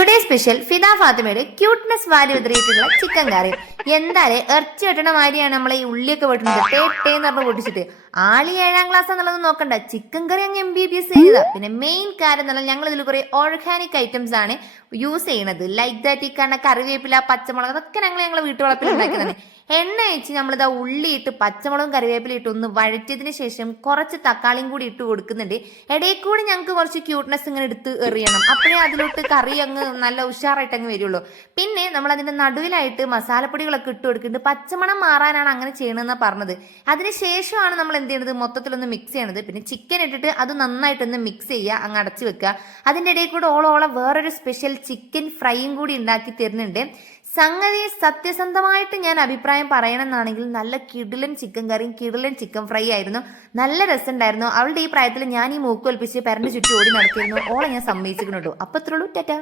Today special Fida ഫാത്തിമയുടെ cuteness വാരി വിതറിയിട്ടുള്ള chicken കറി. എന്തായാലും ഇറച്ചി വെട്ടണ മാതിരിയാണ് നമ്മളെ ഈ ഉള്ളിയൊക്കെ വെട്ടുന്നത്. ടേട്ടേന്ന് പറഞ്ഞ് പൊട്ടിച്ചിട്ട് ആളി 7ാം ക്ലാസ് എന്നുള്ളത് നോക്കണ്ട, ചിക്കൻ കറി അങ്ങ് MBBS ചെയ്തതാ. പിന്നെ മെയിൻ കാര്യം എന്നുള്ള ഞങ്ങൾ ഇതിൽ കുറെ ഓർഗാനിക് ഐറ്റംസ് ആണ് യൂസ് ചെയ്യണത്. ലൈക്ക് ദാറ്റ് ഈ കാണുന്ന കറിവേപ്പില, പച്ചമുളക്, അതൊക്കെ ഞങ്ങൾ വീട്ടുവളപ്പിൽ ഉണ്ടാക്കുന്നതാണ്. എണ്ണ വെച്ച് നമ്മളിതാ ഉള്ളി ഇട്ട് പച്ചമുളകും കറിവേപ്പില ഇട്ട് ഒന്ന് വഴറ്റിയതിന് ശേഷം കുറച്ച് തക്കാളിയും കൂടി ഇട്ട് കൊടുക്കുന്നുണ്ട്. ഇടയിൽ കൂടി ഞങ്ങൾക്ക് കുറച്ച് ക്യൂട്ട്നെസ് ഇങ്ങനെ എടുത്ത് എറിയണം, അപ്പോഴേ അതിലോട്ട് കറി അങ്ങ് നല്ല ഉഷാറായിട്ട് അങ്ങ് വരുള്ളൂ. പിന്നെ നമ്മൾ അതിന്റെ നടുവിലായിട്ട് മസാലപ്പൊടികളൊക്കെ ഇട്ട് കൊടുക്കുന്നുണ്ട്. പച്ചമണം മാറാനാണ് അങ്ങനെ ചെയ്യണമെന്നാണ് പറഞ്ഞത്. അതിനുശേഷമാണ് നമ്മൾ എന്ത് ചെയ്യണത്, മൊത്തത്തിലൊന്ന് മിക്സ് ചെയ്യണത്. പിന്നെ ചിക്കൻ ഇട്ടിട്ട് അത് നന്നായിട്ടൊന്ന് മിക്സ് ചെയ്യുക, അങ്ങ് അടച്ചു വെക്കുക. അതിൻ്റെ ഇടയിൽ കൂടെ ഓളോളം വേറൊരു സ്പെഷ്യൽ ചിക്കൻ ഫ്രൈയും കൂടി ഉണ്ടാക്കി തരുന്നുണ്ട്. സംഗതി സത്യസന്ധമായിട്ട് ഞാൻ അഭിപ്രായം പറയണമെന്നാണെങ്കിൽ നല്ല കിടിലൻ ചിക്കൻ കറിയും കിടിലൻ ചിക്കൻ ഫ്രൈ ആയിരുന്നു. നല്ല രസമുണ്ടായിരുന്നു. അവളുടെ ഈ പ്രായത്തിൽ ഞാൻ ഈ മൂക്കൊൽപ്പിച്ച് പെരന്റെ ചുറ്റും ഓടി നടത്തിയിരുന്നു. ഓളെ ഞാൻ സമ്മതിച്ചിരുന്നു കേട്ടോ. അപ്പൊ ഇത്രയുള്ളൂ. ടാറ്റാ.